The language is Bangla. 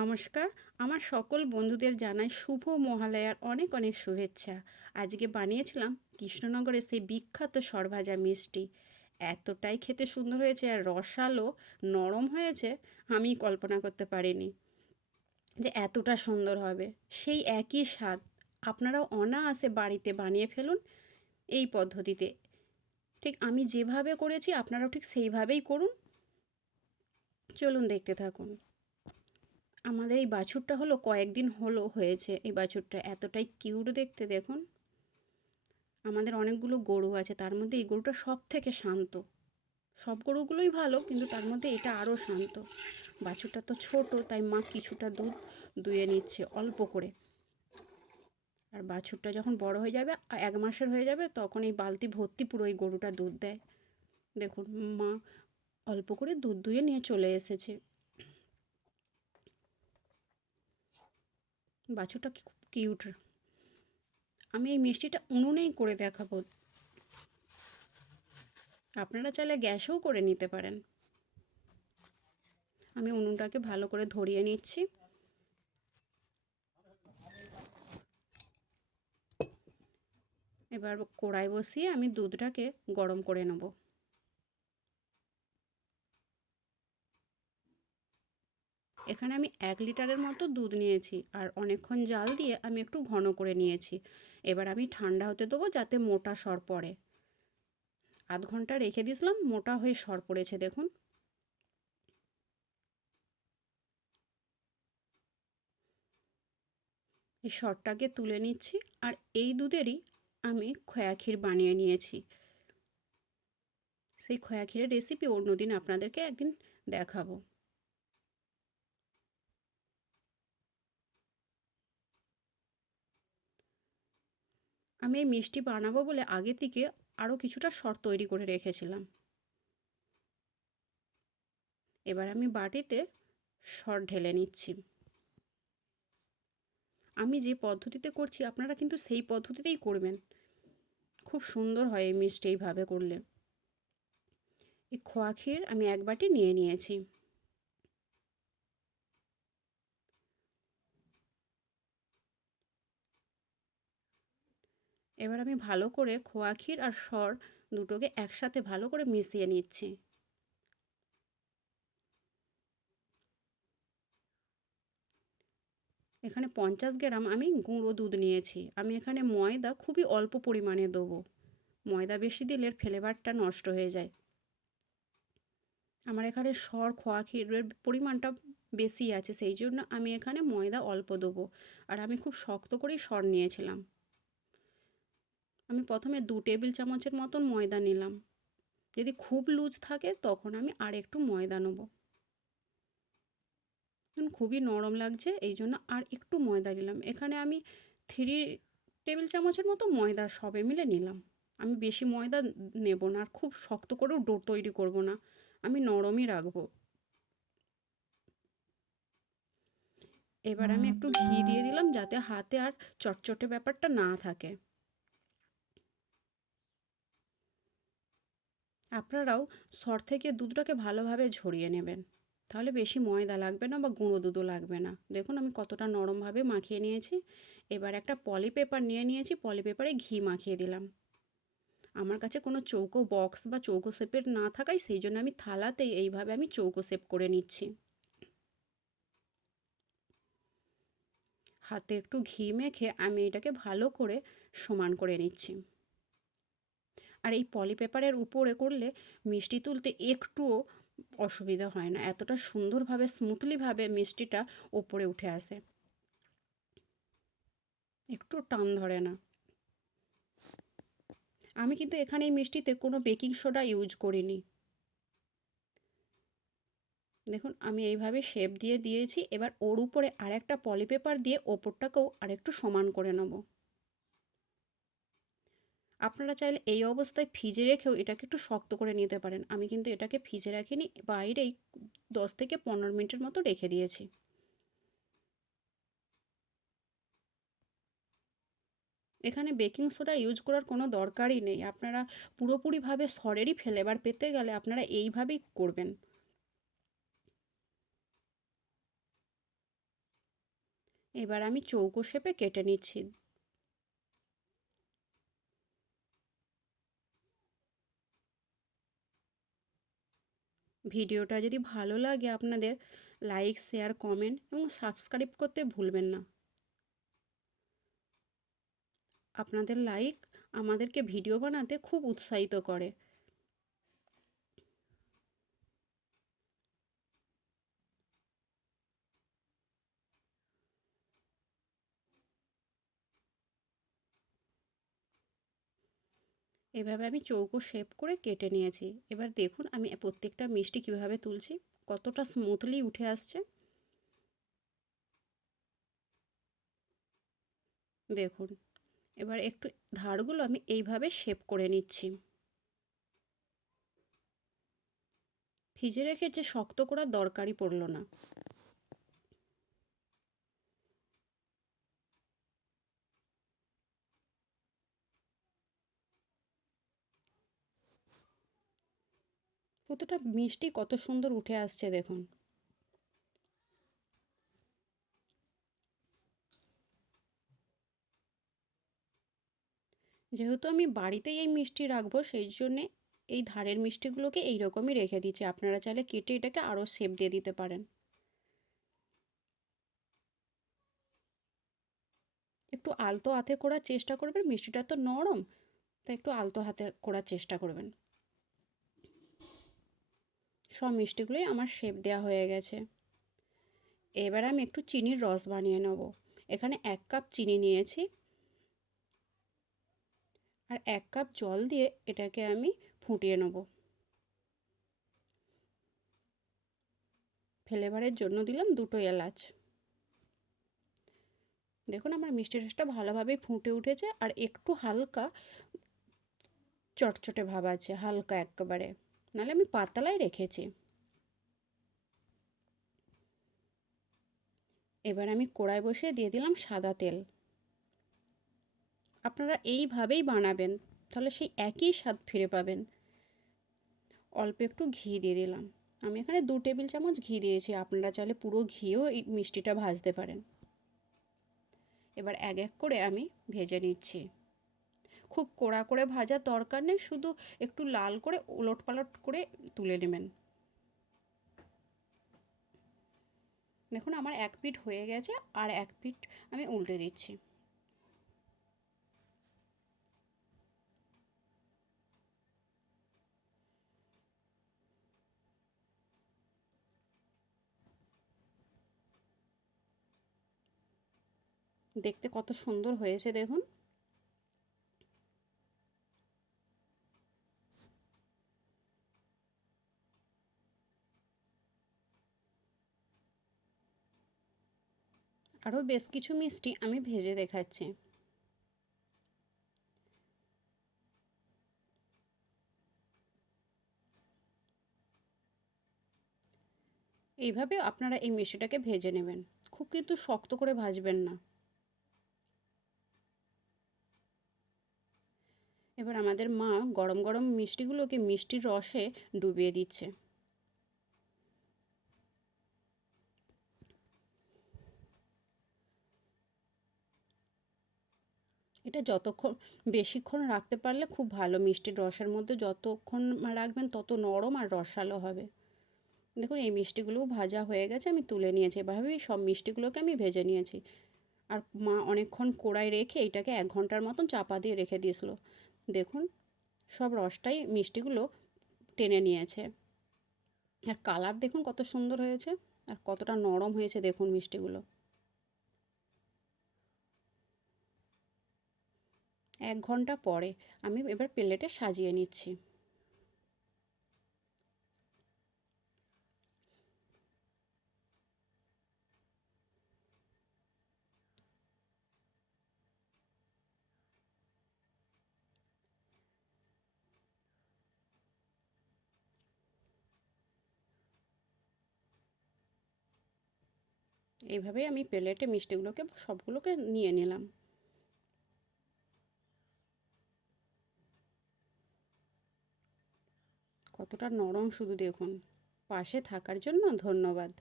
নমস্কার। আমার সকল বন্ধুদের জানাই শুভ মহালয়ার অনেক অনেক শুভেচ্ছা। আজকে বানিয়েছিলাম কৃষ্ণনগরের সেই বিখ্যাত সরভাজা মিষ্টি। এতটাই খেতে সুন্দর হয়েছে আর রসালো নরম হয়েছে, আমি কল্পনা করতে পারিনি যে এতটা সুন্দর হবে। সেই একই স্বাদ আপনারাও অনায়াসে বাড়িতে বানিয়ে ফেলুন এই পদ্ধতিতে। ঠিক আমি যেভাবে করেছি, আপনারাও ঠিক সেইভাবেই করুন। চলুন দেখতে থাকুন। আমাদের এই বাছুরটা হলো কয়েকদিন হলো হয়েছে। এই বাছুরটা এতটাই কিউট দেখতে দেখুন। আমাদের অনেকগুলো গরু আছে, তার মধ্যে এই গরুটা সব থেকে শান্ত। সব গরুগুলোই ভালো, কিন্তু তার মধ্যে এটা আরও শান্ত। বাছুরটা তো ছোট, তাই মা কিছুটা দুধ দুয়ে নিচ্ছে অল্প করে। আর বাছুরটা যখন বড় হয়ে যাবে, এক মাসের হয়ে যাবে, তখন এই বালতি ভর্তি পুরো এই গরুটা দুধ দেয়। দেখুন, মা অল্প করে দুধ দুয়ে নিয়ে চলে এসেছে। বাছুরটা খুব কিউট আমি এই মিষ্টিটা উনুনেই করে দেখাবো। আপনারা চাইলে গ্যাসেও করে নিতে পারেন। আমি উনুনটাকে ভালো করে ধরিয়ে নিচ্ছি। এবার কড়াই বসিয়ে আমি দুধটাকে গরম করে নেব। এখানে আমি এক লিটারের মতো দুধ নিয়েছি আর অনেকক্ষণ জাল দিয়ে আমি একটু ঘন করে নিয়েছি। এবার আমি ঠান্ডা হতে দেবো যাতে মোটা সর পড়ে। আধ ঘণ্টা রেখে দিয়েছিলাম, মোটা হয়ে সর পড়েছে, দেখুন। এই সরটাকে তুলে নিচ্ছি আর এই দুধেরই আমি খয়া ক্ষীর বানিয়ে নিয়েছি। সেই খয়া ক্ষীরের রেসিপি অন্যদিন আপনাদেরকে একদিন দেখাবো। আমি এই মিষ্টি বানাবো বলে আগে থেকে আরও কিছুটা সর তৈরি করে রেখেছিলাম। এবার আমি বাটিতে সর ঢেলে নিচ্ছি। আমি যে পদ্ধতিতে করছি, আপনারা কিন্তু সেই পদ্ধতিতেই করবেন। খুব সুন্দর হয় এই মিষ্টি এইভাবে করলে। এই খোয়া ক্ষীর আমি এক বাটি নিয়ে নিয়েছি। এবার আমি ভালো করে খোয়া ক্ষীর আর সর দুটোকে একসাথে ভালো করে মিশিয়ে নিচ্ছি। এখানে পঞ্চাশ গ্রাম আমি গুঁড়ো দুধ নিয়েছি। আমি এখানে ময়দা খুবই অল্প পরিমাণে দেবো। ময়দা বেশি দিলে ফ্লেভারটা নষ্ট হয়ে যায়। আমার এখানে সর, খোয়া ক্ষীরের পরিমাণটা বেশি আছে, সেই জন্য আমি এখানে ময়দা অল্প দেবো। আর আমি খুব শক্ত করেই সর নিয়েছিলাম। আমি প্রথমে দু টেবিল চামচের মতন ময়দা নিলাম। যদি খুব লুজ থাকে, তখন আমি আর একটু ময়দা নেব। খুবই নরম লাগছে, এই জন্য আর একটু ময়দা নিলাম। এখানে আমি থ্রি টেবিল চামচের মতো ময়দা সবে মিলে নিলাম। আমি বেশি ময়দা নেব না, আর খুব শক্ত করেও ডো তৈরি করব না। আমি নরমই রাখব। এবার আমি একটু ঘি দিয়ে দিলাম, যাতে হাতে আর চটচটে ব্যাপারটা না থাকে। আপনারাও সর থেকে দুধটাকে ভালোভাবে ঝরিয়ে নেবেন। তাহলে বেশি ময়দা লাগবে না বা গুঁড়ো দুধও লাগবে না। দেখুন আমি কতটা নরমভাবে মাখিয়ে নিয়েছি। এবার একটা পলি পেপার নিয়ে নিয়েছি, পলি পেপারে ঘি মাখিয়ে দিলাম। আমার কাছে কোনো চৌকো বক্স বা চৌকো শেপের না থাকায় সেই জন্য আমি থালাতেই এইভাবে আমি চৌকো শেপ করে নিচ্ছি। হাতে একটু ঘি মেখে আমি এটাকে ভালো করে সমান করে নিচ্ছি। আর এই পলি পেপারের উপরে করলে মিষ্টি তুলতে একটুও অসুবিধা হয় না। এতটা সুন্দরভাবে, স্মুথলিভাবে মিষ্টিটা ওপরে উঠে আসে। একটু টান ধরে না। আমি কিন্তু এখানে এই মিষ্টিতে কোনো বেকিং সোডা ইউজ করিনি। দেখুন, আমি এইভাবে শেপ দিয়ে দিয়েছি। এবার ওর উপরে আরেকটা পলি পেপার দিয়ে ওপরটাকেও আরেকটু সমান করে নেব। আপনারা চাইলে এই অবস্থায় ফ্রিজে রেখেও এটাকে একটু শক্ত করে নিতে পারেন। আমি কিন্তু এটাকে ফ্রিজে রাখিনি, বাইরেই দশ থেকে পনেরো মিনিটের মতো রেখে দিয়েছি। এখানে বেকিং সোডা ইউজ করার কোনো দরকারই নেই। আপনারা পুরোপুরিভাবে সরেরই ফ্লেভার পেতে গেলে আপনারা এইভাবেই করবেন। এবার আমি চৌকো শেপে কেটে নিচ্ছি। ভিডিওটা যদি ভালো লাগে আপনাদের লাইক শেয়ার কমেন্ট এবং সাবস্ক্রাইব করতে ভুলবেন না। আপনাদের লাইক আমাদেরকে ভিডিও বানাতে খুব উৎসাহিত করে। এভাবে আমি চৌকো শেপ করে কেটে নিয়েছি। এবার দেখুন আমি প্রত্যেকটা মিষ্টি কীভাবে তুলছি, কতটা স্মুথলি উঠে আসছে। দেখুন, এবার একটু ধারগুলো আমি এইভাবে শেপ করে নিচ্ছি। ফ্রিজে রেখে যে শক্ত করার দরকারই পড়ল না। প্রতিটা মিষ্টি, কত সুন্দর উঠে আসছে দেখুন। যেহেতু আমি বাড়িতেই এই মিষ্টি রাখব, সেই জন্যে এই ধারের মিষ্টিগুলোকে এই রকমই রেখে দিচ্ছি। আপনারা চাইলে কেটে এটাকে আরও শেপ দিয়ে দিতে পারেন। একটু আলতো হাতে করার চেষ্টা করবেন, মিষ্টিটা তো নরম তো একটু আলতো হাতে করার চেষ্টা করবেন। সব মিষ্টিগুলোই আমার শেপ দেওয়া হয়ে গেছে। এবার আমি একটু চিনির রস বানিয়ে নেব। এখানে এক কাপ চিনি নিয়েছি। আর এক কাপ জল দিয়ে এটাকে আমি ফুটিয়ে নেব। ফ্লেভারের জন্য দিলাম দুটো এলাচ। দেখুন আমার মিষ্টি রসটা ভালোভাবেই ফুটে উঠেছে আর একটু হালকা চটচটে ভাব আছে, হালকা একেবারে। নাহলে আমি পাতলাই রেখেছি। এবার আমি কড়াই বসিয়ে দিয়ে দিলাম সাদা তেল। আপনারা এইভাবেই বানাবেন, তাহলে সেই একই স্বাদ ফিরে পাবেন। অল্প একটু ঘি দিয়ে দিলাম। আমি এখানে দু টেবিল চামচ ঘি দিয়েছি, আপনারা চাইলে পুরো ঘিও এই মিষ্টিটা ভাজতে পারেন। এবার এক এক করে আমি ভেজে নিচ্ছি। খুব কড়া করে ভাজার দরকার নেই, শুধু একটু লাল করে ওলট পালট করে তুলে নেবেন। দেখুন আমার এক পিঠ হয়ে গেছে আর এক পিঠ আমি উল্টে দিচ্ছি। দেখতে কত সুন্দর হয়েছে দেখুন। আরও বেশ কিছু মিষ্টি আমি ভেজে দেখাচ্ছি। এইভাবে আপনারা এই মিষ্টিটাকে ভেজে নেবেন। খুব কিন্তু শক্ত করে ভাজবেন না। এবার আমাদের মা গরম গরম মিষ্টিগুলোকে মিষ্টির রসে ডুবিয়ে দিচ্ছে। এটা যতক্ষণ বেশিক্ষণ রাখতে পারলে খুব ভালো মিষ্টির রসের মধ্যে যতক্ষণ রাখবেন তত নরম আর রসালো হবে। দেখুন, এই মিষ্টিগুলোও ভাজা হয়ে গেছে, আমি তুলে নিয়েছি। এভাবেই সব মিষ্টিগুলোকে আমি ভেজে নিয়েছি। আর মা অনেকক্ষণ কড়াই রেখে এটাকে এক ঘণ্টার মতন চাপা দিয়ে রেখে দিয়েছিল। দেখুন, সব রসটাই মিষ্টিগুলো টেনে নিয়েছে। আর কালার দেখুন কত সুন্দর হয়েছে, আর কতটা নরম হয়েছে দেখুন মিষ্টিগুলো। এক ঘণ্টা পরে আমি এবার প্লেটে সাজিয়ে নিচ্ছি। এইভাবেই আমি প্লেটে মিষ্টিগুলোকে সবগুলোকে নিয়ে নিলাম। কতটা নরম শুধু দেখুন। পাশে থাকার জন্য ধন্যবাদ।